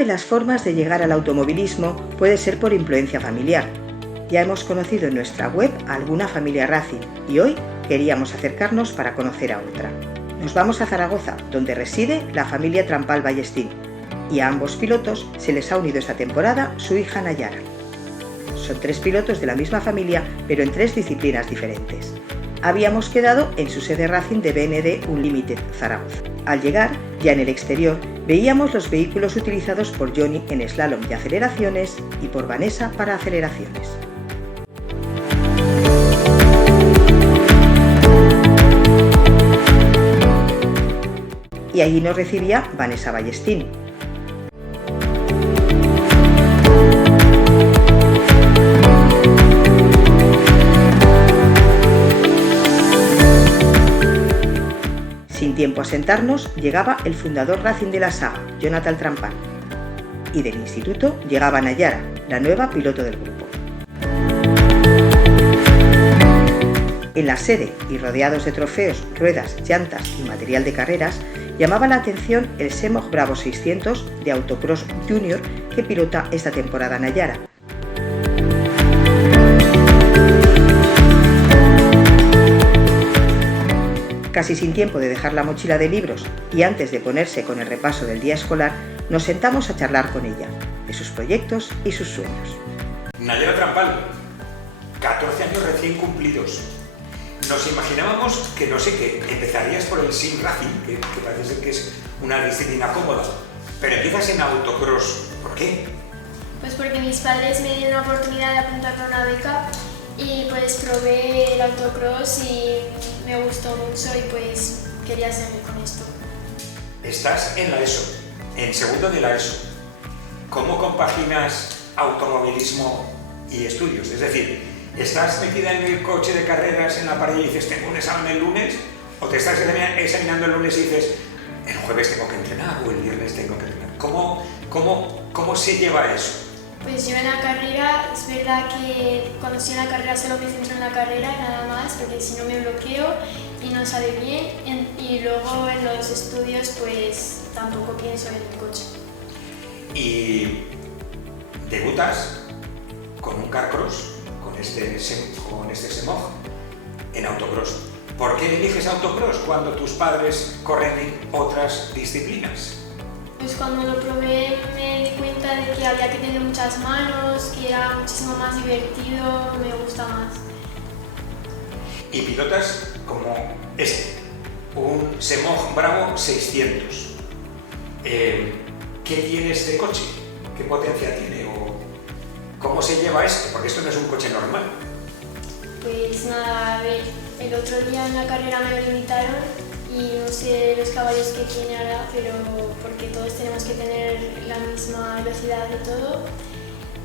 de las formas de llegar al automovilismo puede ser por influencia familiar. Ya hemos conocido en nuestra web a alguna familia Racing y hoy queríamos acercarnos para conocer a otra. Nos vamos a Zaragoza, donde reside la familia Trampal Ballestín, y a ambos pilotos se les ha unido esta temporada su hija Nayara. Son 3 pilotos de la misma familia, pero en 3 disciplinas diferentes. Habíamos quedado en su sede Racing de BND Unlimited, Zaragoza. Al llegar, ya en el exterior, veíamos los vehículos utilizados por Johnny en slalom y aceleraciones y por Vanessa para aceleraciones. Y allí nos recibía Vanessa Ballestín. Sin tiempo a sentarnos, llegaba el fundador Racing de la saga, Jonathan Trampal. Y del instituto llegaba Nayara, la nueva piloto del grupo. En la sede y rodeados de trofeos, ruedas, llantas y material de carreras, llamaba la atención el Semoch Bravo 600 de Autocross Junior que pilota esta temporada Nayara. Casi sin tiempo de dejar la mochila de libros y antes de ponerse con el repaso del día escolar, nos sentamos a charlar con ella, de sus proyectos y sus sueños. Nayara Trampal, 14 años recién cumplidos. Nos imaginábamos que, no sé, que empezarías por el sim racing, que parece ser que es una disciplina cómoda, pero empiezas en autocross. ¿Por qué? Pues porque mis padres me dieron la oportunidad de apuntarme a una beca y pues probé el autocross y me gustó mucho y pues quería seguir con esto. Estás en la ESO, en segundo de la ESO. ¿Cómo compaginas automovilismo y estudios? Es decir, ¿estás metida en el coche de carreras en la pared y dices tengo un examen el lunes? ¿O te estás examinando el lunes y dices el jueves tengo que entrenar o el viernes tengo que entrenar? ¿Cómo se lleva eso? Pues yo en la carrera, es verdad que cuando estoy en la carrera solo me centro en la carrera nada más, porque si no me bloqueo y no sale bien. Y luego en los estudios pues tampoco pienso en el coche. Y debutas con un carcross, con este Semoch, en autocross. ¿Por qué eliges autocross cuando tus padres corren en otras disciplinas? Pues cuando lo probé me di cuenta de que había que tener muchas manos, que era muchísimo más divertido, me gusta más. Y pilotas como un Semoch Bravo 600. ¿Qué tiene este coche? ¿Qué potencia tiene? ¿O cómo se lleva esto? Porque esto no es un coche normal. Pues nada, a ver, el otro día en la carrera me lo limitaron y no sé los caballos que tiene ahora, pero porque todos tenemos que tener la misma velocidad y todo.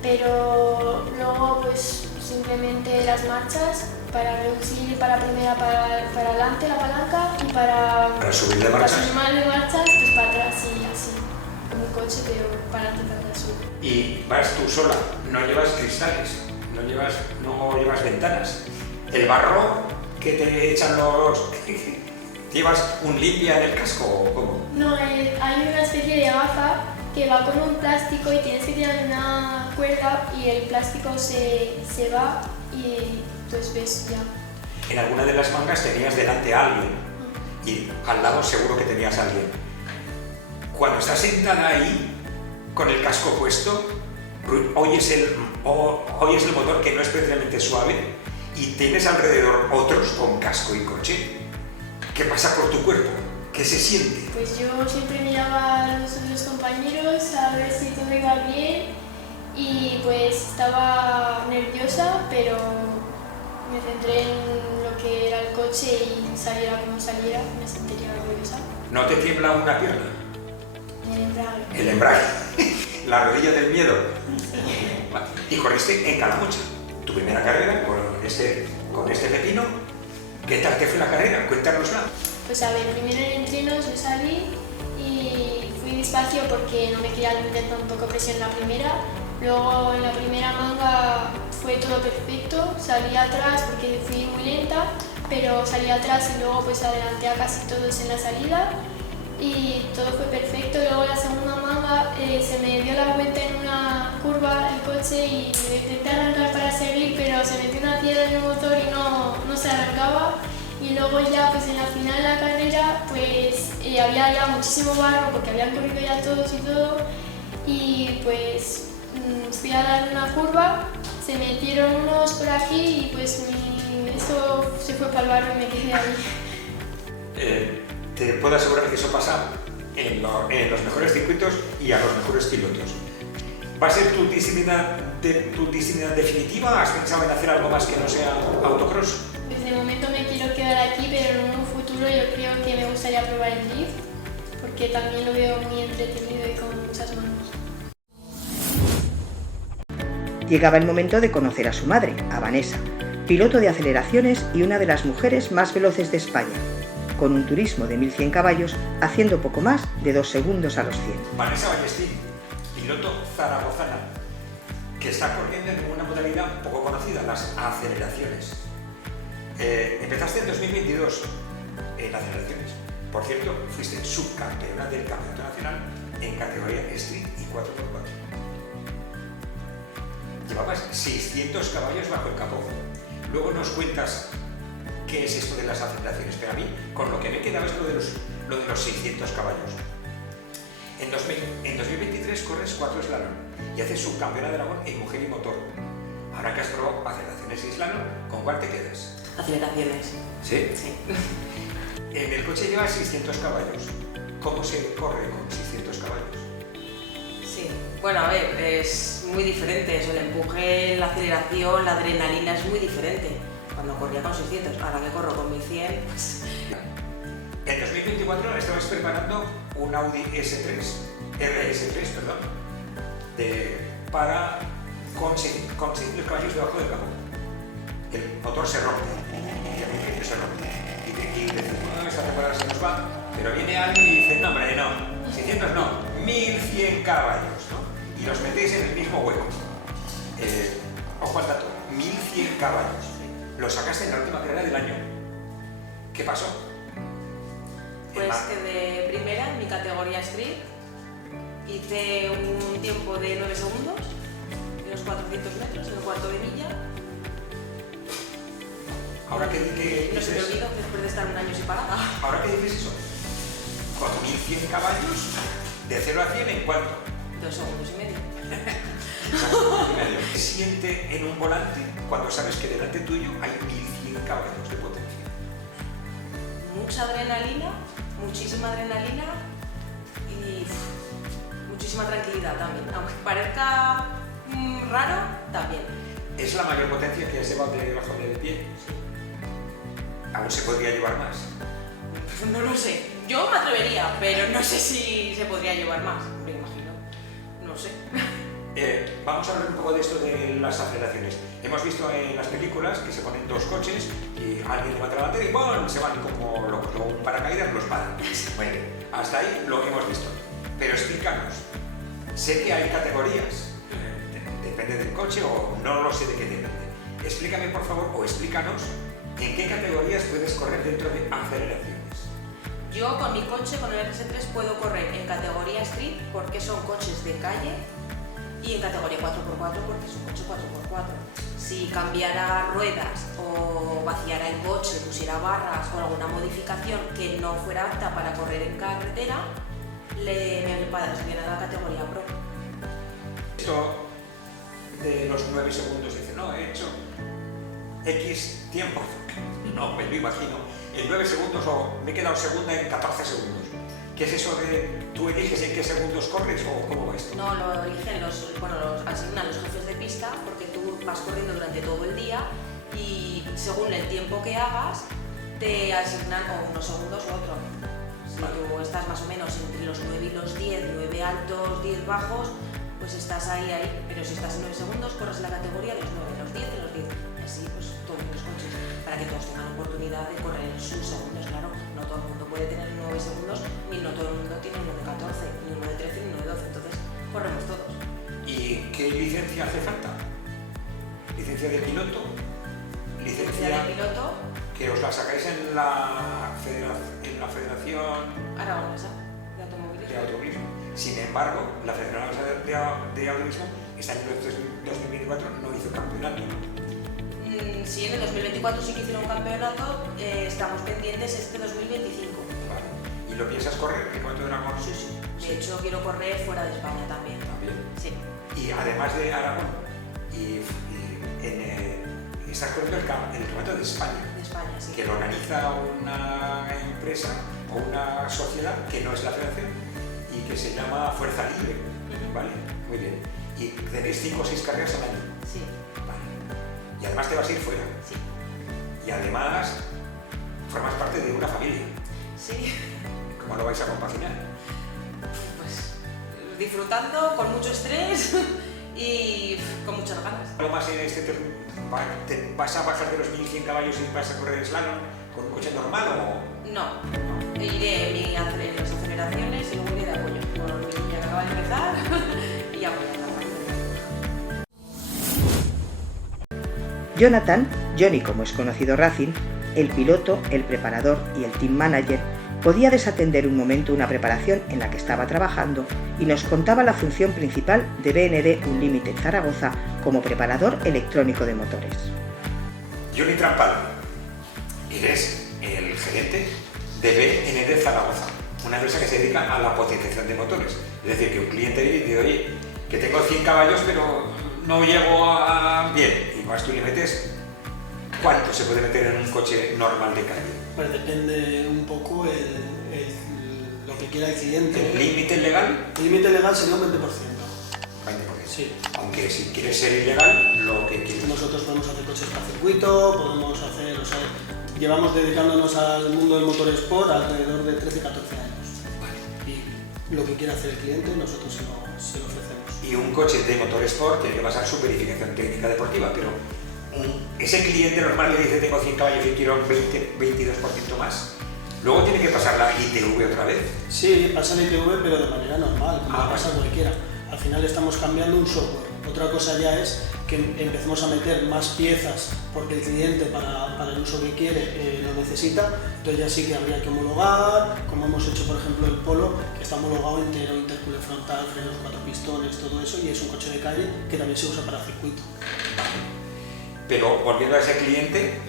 Pero luego pues simplemente las marchas para reducir para primera para adelante la palanca y para subir de marchas. Para subir más de marchas pues para atrás y así. Con mi coche pero para adelante para atrás. Y vas tú sola, no llevas cristales, no llevas ventanas. El barro que te echan los... ¿Llevas un limpia en el casco o cómo? No, hay una especie de gafa que va con un plástico y tienes que tirar una cuerda y el plástico se va y pues ves ya. En alguna de las mangas tenías delante a alguien y al lado seguro que tenías a alguien. Cuando estás sentada ahí con el casco puesto, oyes el motor que no es precisamente suave y tienes alrededor otros con casco y coche. ¿Qué pasa por tu cuerpo? ¿Qué se siente? Pues yo siempre miraba a los otros compañeros a ver si todo iba bien y pues estaba nerviosa, pero me centré en lo que era el coche y saliera como saliera, me sentiría orgullosa. ¿No te tiembla una pierna? El embrague. El embrague. La rodilla del miedo. Sí. Y corriste en Calamocha. Tu primera carrera con este pepino. ¿Qué tal te fue la carrera? Cuéntanosla. Pues a ver, primero en entrenos yo salí y fui despacio porque no me quería meter tampoco presión en la primera. Luego en la primera manga fue todo perfecto, salí atrás porque fui muy lenta, pero salí atrás y luego pues adelanté a casi todos en la salida y todo fue perfecto. Luego la segunda manga se me dio la vuelta en una curva el coche y me intenté arrancar para seguir, pero se metió una piedra en el motor y no se arrancaba. Y luego ya pues en la final de la carrera pues había ya muchísimo barro porque habían corrido ya todos y todo, y pues fui a dar una curva, se metieron unos por aquí y pues eso se fue para el barro y me quedé ahí. Te puedo asegurar que eso pasa en los mejores circuitos y a los mejores pilotos. ¿Va a ser tu disciplina definitiva? ¿Has pensado en hacer algo más que no sea autocross? Pues de momento me quiero quedar aquí, pero en un futuro yo creo que me gustaría probar el drift, porque también lo veo muy entretenido y con muchas manos. Llegaba el momento de conocer a su madre, a Vanessa, piloto de aceleraciones y una de las mujeres más veloces de España, con un turismo de 1100 caballos, haciendo poco más de 2 segundos a los 100. Vanessa Ballestín, piloto zaragozana, que está corriendo en una modalidad poco conocida, las aceleraciones. Empezaste en 2022 en aceleraciones. Por cierto, fuiste subcampeona del Campeonato Nacional en categoría Street y 4x4. Llevabas 600 caballos bajo el capó. Luego nos cuentas qué es esto de las aceleraciones, pero a mí con lo que me quedaba es lo de los 600 caballos. En 2023 corres 4 slalom y haces subcampeona de Aragón en mujer y motor. Ahora que has probado aceleraciones y slalom, ¿con cuál te quedas? Aceleraciones. ¿Sí? Sí. En el coche llevas 600 caballos. ¿Cómo se corre con 600 caballos? Sí. Bueno, a ver, es muy diferente eso, el empuje, la aceleración, la adrenalina es muy diferente. Cuando corría con 600, ahora que corro con 1100, pues... En 2024 estabas preparando un Audi RS3, para con 600 caballos debajo del capó. El motor se rompe, el se rompe. Y te dicen, bueno, esta temporada se nos va, pero viene alguien y dice, no hombre, no, 600 no, 1100 caballos, ¿no? Y los metéis en el mismo hueco. Ojo al dato, 1100 caballos. Lo sacaste en la última carrera del año. ¿Qué pasó? Pues quedé primera en mi categoría Street, hice un tiempo de 9 segundos, en los 400 metros, en el cuarto de milla. Ahora que no se me olvidó después de estar un año separada. Ahora que dices eso, 4100 caballos, de 0 a 100 ¿en cuánto? 2 segundos y medio. ¿Qué siente en un volante cuando sabes que delante tuyo hay 1100 caballos de potencia? Mucha adrenalina, muchísima adrenalina y muchísima tranquilidad también. Aunque parezca raro, también. ¿Es la mayor potencia que has llevado debajo del pie? Sí. ¿Aún se podría llevar más? No lo sé. Yo me atrevería, pero no sé si se podría llevar más. Me imagino. No sé. Vamos a hablar un poco de esto de las aceleraciones. Hemos visto en las películas que se ponen 2 coches y alguien levanta la bandera y ¡bum! Se van como locos. Luego un paracaídas los para. Bueno, hasta ahí lo que hemos visto. Pero explícanos. Sé que hay categorías. Depende del coche o no lo sé de qué depende. Explícame por favor o explícanos en qué categorías puedes correr dentro de aceleraciones. Yo con mi coche, con el RS3, puedo correr en categoría Street porque son coches de calle y en categoría 4x4 porque es un coche 4x4. Si cambiara ruedas o vaciara el coche, pusiera barras o alguna modificación que no fuera apta para correr en carretera, me pasaría a la categoría Pro. Esto de los 9 segundos, dice, no, he hecho X tiempo. No, me lo imagino. En 9 segundos o me he quedado segunda en 14 segundos. ¿Qué es eso de tú eliges en qué segundos corres o cómo va esto? No, lo eligen asignan los jefes de pista porque tú vas corriendo durante todo el día y según el tiempo que hagas te asignan o unos segundos u otro. Si tú estás más o menos entre los 9 y los 10, 9 altos, 10 bajos, pues estás ahí, pero si estás en 9 segundos corres en la categoría de los 9, los 10 y los 10. Así pues todos los coches, para que todos tengan oportunidad de correr en sus segundos, claro. No todo el mundo puede tener 9 segundos, ni no todo el mundo tiene uno de 14, ni uno de 13, ni uno de 12, entonces corremos todos. ¿Y qué licencia hace falta? ¿Licencia de piloto? ¿Licencia de piloto? Que os la sacáis en la federación aragonesa. de automovilismo. Sin embargo, la Federación de Automovilismo este año 2024 no hizo campeonato, ¿no? Sí, en el 2024 sí que hicieron un campeonato, estamos pendientes este 2025. Vale. ¿Y lo piensas correr? ¿Qué cuánto de Aragón? Sí, sí. De hecho, quiero correr fuera de España también. También. Sí. Y además de Aragón, estás corriendo el campeonato de España. De España, sí. Que lo organiza una empresa o una sociedad que no es la federación y que se llama Fuerza Libre, ¿vale? Muy bien. Y tenéis 5 o 6 carreras al año. Sí. Vale. Y además te vas a ir fuera. Sí. Y además formas parte de una familia. Sí. ¿Cómo lo vais a compaginar? Pues disfrutando, con mucho estrés y con muchas ganas. ¿Algo más en este vas a bajar de los 1100 caballos y vas a correr slalom con un coche normal o...? No. Iré en las aceleraciones y luego iré de apoyo con mi niña que acaba de empezar y apoyarla. Jonathan, Johnny como es conocido Racing, el piloto, el preparador y el team manager, podía desatender un momento una preparación en la que estaba trabajando y nos contaba la función principal de BND Unlimited Zaragoza como preparador electrónico de motores. Johnny Trampal, eres el gerente de BND Zaragoza, una empresa que se dedica a la potenciación de motores. Es decir, que un cliente viene y dice, oye, que tengo 100 caballos pero no llego a bien. Y más tú le metes, ¿cuánto se puede meter en un coche normal de calle? Pues depende un poco lo que quiera el cliente. ¿El límite legal? El límite legal sería un 20%. 20%. Sí. Aunque si quieres ser ilegal, lo que quieres. Nosotros podemos hacer coches para circuito, podemos hacer, llevamos dedicándonos al mundo del motor sport alrededor de 13-14 años. Vale. Y lo que quiera hacer el cliente, nosotros se lo ofrecemos. Y un coche de motor sport tiene que pasar su verificación técnica deportiva, pero ese cliente normal le dice tengo 100 caballos y quiero un 22% más. Luego tiene que pasar la ITV otra vez. Sí, pasa la ITV, pero de manera normal, como pasa vale. cualquiera. Al final estamos cambiando un software. Otra cosa ya es que empecemos a meter más piezas porque el cliente para el uso que quiere lo necesita. Entonces ya sí que habría que homologar, como hemos hecho por ejemplo el Polo, que está homologado entero, intercooler frontal, frenos, 4 pistones, todo eso, y es un coche de calle que también se usa para circuito. Pero volviendo a ese cliente,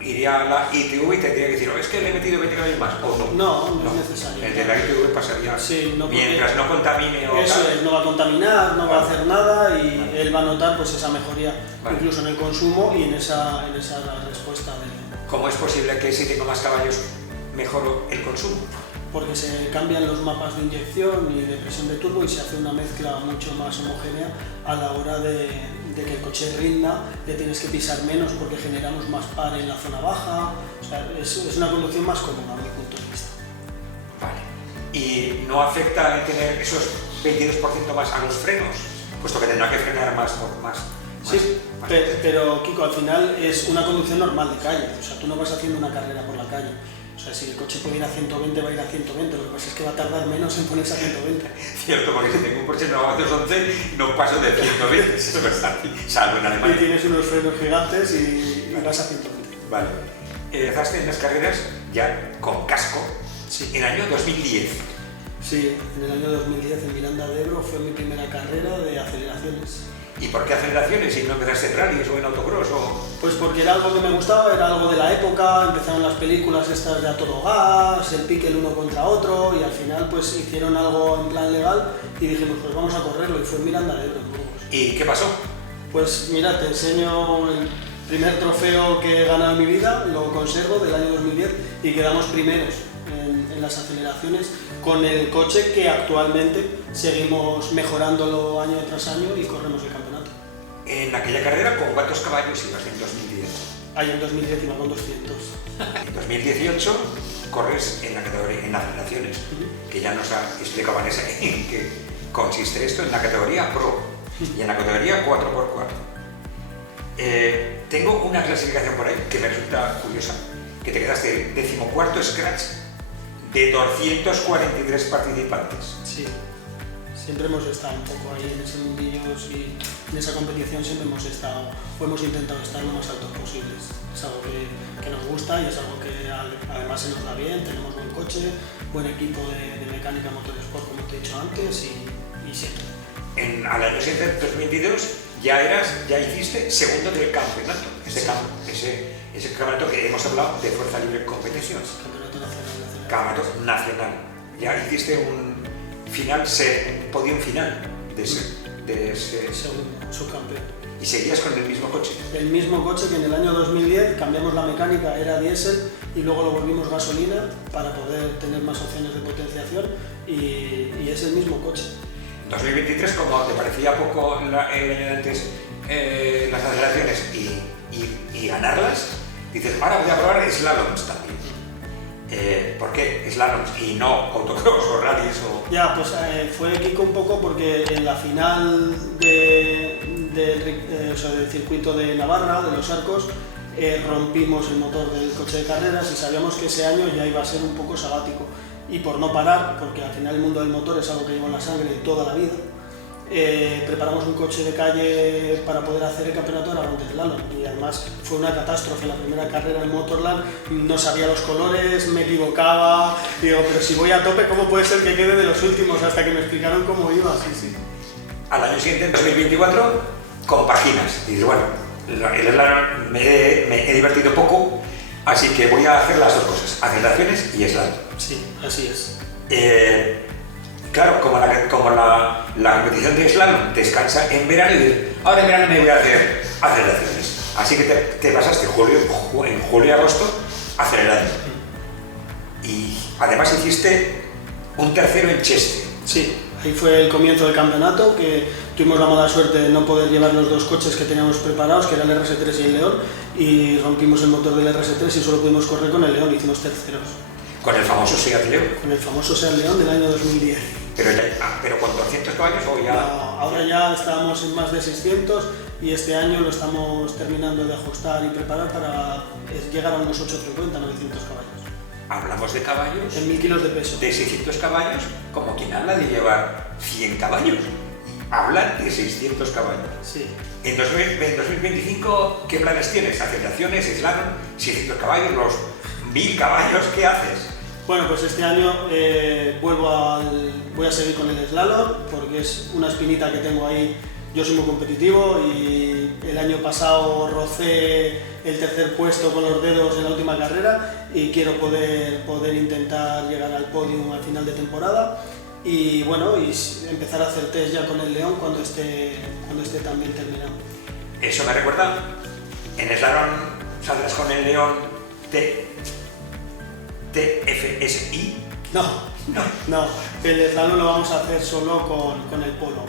iría a la ITV y tendría que decir, es que le he metido 20 caballos más, o no. No es necesario. El de la ITV pasaría Sí, no, mientras no contamine o eso tal. es, no va a contaminar, no va a hacer nada y él va a notar pues esa mejoría incluso en el consumo y en esa respuesta de... ¿Cómo es posible que si tengo más caballos mejoro el consumo? Porque se cambian los mapas de inyección y de presión de turbo y se hace una mezcla mucho más homogénea a la hora de que el coche rinda, le tienes que pisar menos porque generamos más par en la zona baja, o sea, es una conducción más cómoda a mi punto de vista. Vale. ¿Y no afecta el tener esos 22% más a los frenos? Puesto que tendrá que frenar más. Sí, pero Kiko, al final es una conducción normal de calle, o sea, tú no vas haciendo una carrera por la calle. O sea, si el coche puede ir a 120, va a ir a 120, lo que pasa es que va a tardar menos en ponerse a 120. Cierto, porque si tengo un Porsche 911 no paso de 120, es verdad, salvo en Y Alemania. tienes unos frenos gigantes y vas a 120. Vale. Empezaste en las carreras ya con casco Sí. en el año 2010. Sí, en el año 2010 en Miranda de Ebro fue mi primera carrera de aceleraciones. ¿Y por qué aceleraciones si no empezaste en rallies o en autocross? Pues porque era algo que me gustaba, era algo de la época, empezaron las películas estas de a todo gas, el pique el uno contra otro y al final pues hicieron algo en plan legal y dijimos pues vamos a correrlo y fue en Miranda de Ebro en Burgos. ¿Y qué pasó? Pues mira, te enseño el primer trofeo que he ganado en mi vida, lo conservo del año 2010 y quedamos primeros en las aceleraciones con el coche que actualmente seguimos mejorándolo año tras año y corremos el campeonato. En aquella carrera, ¿con cuántos caballos ibas en 2010? Ahí en 2010 iba con 200. En 2018 corres en la categoría en aceleraciones, que ya nos ha explicado Vanessa en qué consiste esto, en la categoría Pro y en la categoría 4x4. Tengo una clasificación por ahí que me resulta curiosa, que te quedaste 14º scratch de 243 participantes. Sí. Siempre hemos estado un poco ahí en ese mundillo y en esa competición siempre hemos estado, o hemos intentado estar lo más altos posibles. Es algo que nos gusta y es algo que además se nos da bien, tenemos buen coche, buen equipo de mecánica motorsport, como te he dicho antes, y siempre. Al año siguiente, 2022, ya hiciste segundo del campeonato. Ese campeonato que hemos hablado de Fuerza Libre Competitions. Campeonato nacional. Campeonato nacional. Ya hiciste un podium final de ese Segundo, subcampeón. ¿Y seguías con el mismo coche? El mismo coche que en el año 2010 cambiamos la mecánica, era diésel y luego lo volvimos gasolina para poder tener más opciones de potenciación y es el mismo coche. 2023, como te parecía poco el año antes las aceleraciones y ganarlas, dices, ahora voy a probar slaloms también. ¿Por qué slaloms y no autocross o rallies? Ya, pues fue Kiko un poco porque en la final del circuito de Navarra, de los Arcos, rompimos el motor del coche de carreras y sabíamos que ese año ya iba a ser un poco sabático. Y por no parar, porque al final el mundo del motor es algo que llevo en la sangre toda la vida, preparamos un coche de calle para poder hacer el campeonato de Aragón de Slalom y además fue una catástrofe la primera carrera en Motorland, no sabía los colores, me equivocaba, digo, pero si voy a tope, ¿cómo puede ser que quede de los últimos? Hasta que me explicaron cómo iba, sí. Al año siguiente, en 2024, compaginas. Dices, bueno, el slalom me he divertido poco, así que voy a hacer las dos cosas, aceleraciones y slalom. Sí, así es. Claro, como la competición de slalom descansa en verano, y dices, ahora en verano me voy a hacer aceleraciones. Así que te pasaste en julio y agosto acelerando. Y además hiciste un tercero en Cheste. Sí, ahí fue el comienzo del campeonato, que tuvimos la mala suerte de no poder llevar los dos coches que teníamos preparados, que era el RS3 y el León, y rompimos el motor del RS3 y solo pudimos correr con el León, hicimos terceros. Con el famoso Seat León. Con el famoso Seat León del año 2010. Pero con 200 caballos o ya... No, ahora ya estábamos en más de 600 y este año lo estamos terminando de ajustar y preparar para llegar a unos 850, 900 caballos. Hablamos de caballos... En 1000 kilos de peso. De 600 caballos, como quien habla de llevar 100 caballos. Hablan de 600 caballos. Sí. En 2025, ¿qué planes tienes? Aceleraciones, slalom, 600 caballos, los 1000 caballos, ¿qué haces? Bueno, pues este año voy a seguir con el slalom porque es una espinita que tengo ahí. Yo soy muy competitivo y el año pasado rocé el tercer puesto con los dedos en la última carrera y quiero poder intentar llegar al podium al final de temporada y bueno, y empezar a hacer test ya con el León cuando esté también terminado. Eso me recuerda, en slalom saldrás con el León TFSI. No, el slalom lo vamos a hacer solo con el polo,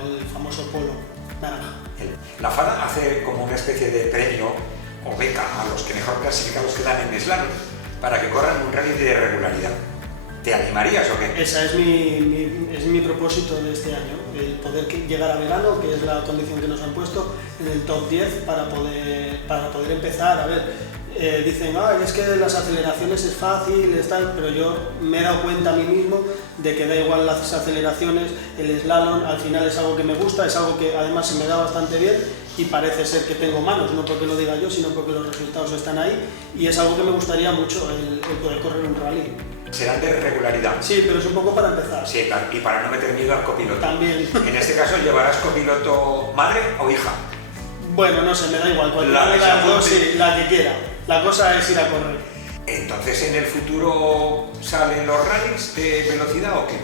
el famoso polo naranja. La FADA hace como una especie de premio o beca a los que mejor clasificados quedan en slalom para que corran un rally de regularidad. ¿Te animarías o qué? Esa es mi propósito de este año, el poder llegar a verano, que es la condición que nos han puesto, en el top 10 para poder empezar. A ver, dicen, es que las aceleraciones es fácil, pero yo me he dado cuenta a mí mismo de que da igual las aceleraciones, el slalom al final es algo que me gusta, es algo que además se me da bastante bien y parece ser que tengo manos, no porque lo diga yo, sino porque los resultados están ahí y es algo que me gustaría mucho, el poder correr un rally. Serán de regularidad. Sí, pero es un poco para empezar. Sí, claro, y para no meter miedo al copiloto. También. En este caso, ¿llevarás copiloto madre o hija? Bueno, no sé, me da igual, cualquiera de las dos, sí, la que quiera. La cosa es ir a correr. Entonces, ¿en el futuro salen los rallies de velocidad o qué?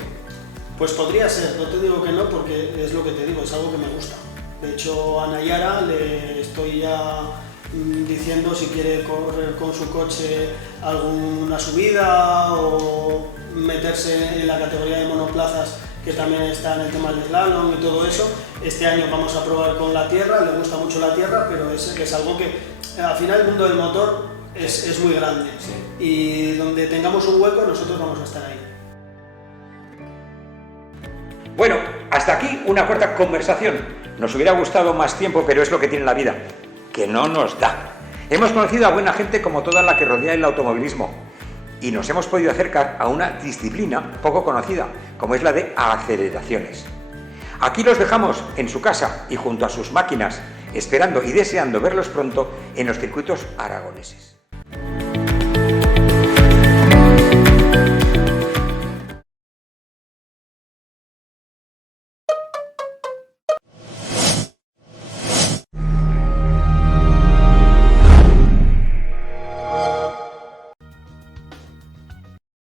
Pues podría ser, no te digo que no, porque es lo que te digo, es algo que me gusta. De hecho, a Nayara le estoy ya diciendo si quiere correr con su coche alguna subida o meterse en la categoría de monoplazas que también está en el tema del slalom y todo eso. Este año vamos a probar con la tierra, le gusta mucho la tierra, pero es algo que al final el mundo del motor es muy grande, sí. Y donde tengamos un hueco nosotros vamos a estar ahí. Bueno, hasta aquí una corta conversación. Nos hubiera gustado más tiempo, pero es lo que tiene la vida, que no nos da. Hemos conocido a buena gente como toda la que rodea el automovilismo y nos hemos podido acercar a una disciplina poco conocida, como es la de aceleraciones. Aquí los dejamos en su casa y junto a sus máquinas, esperando y deseando verlos pronto en los circuitos aragoneses.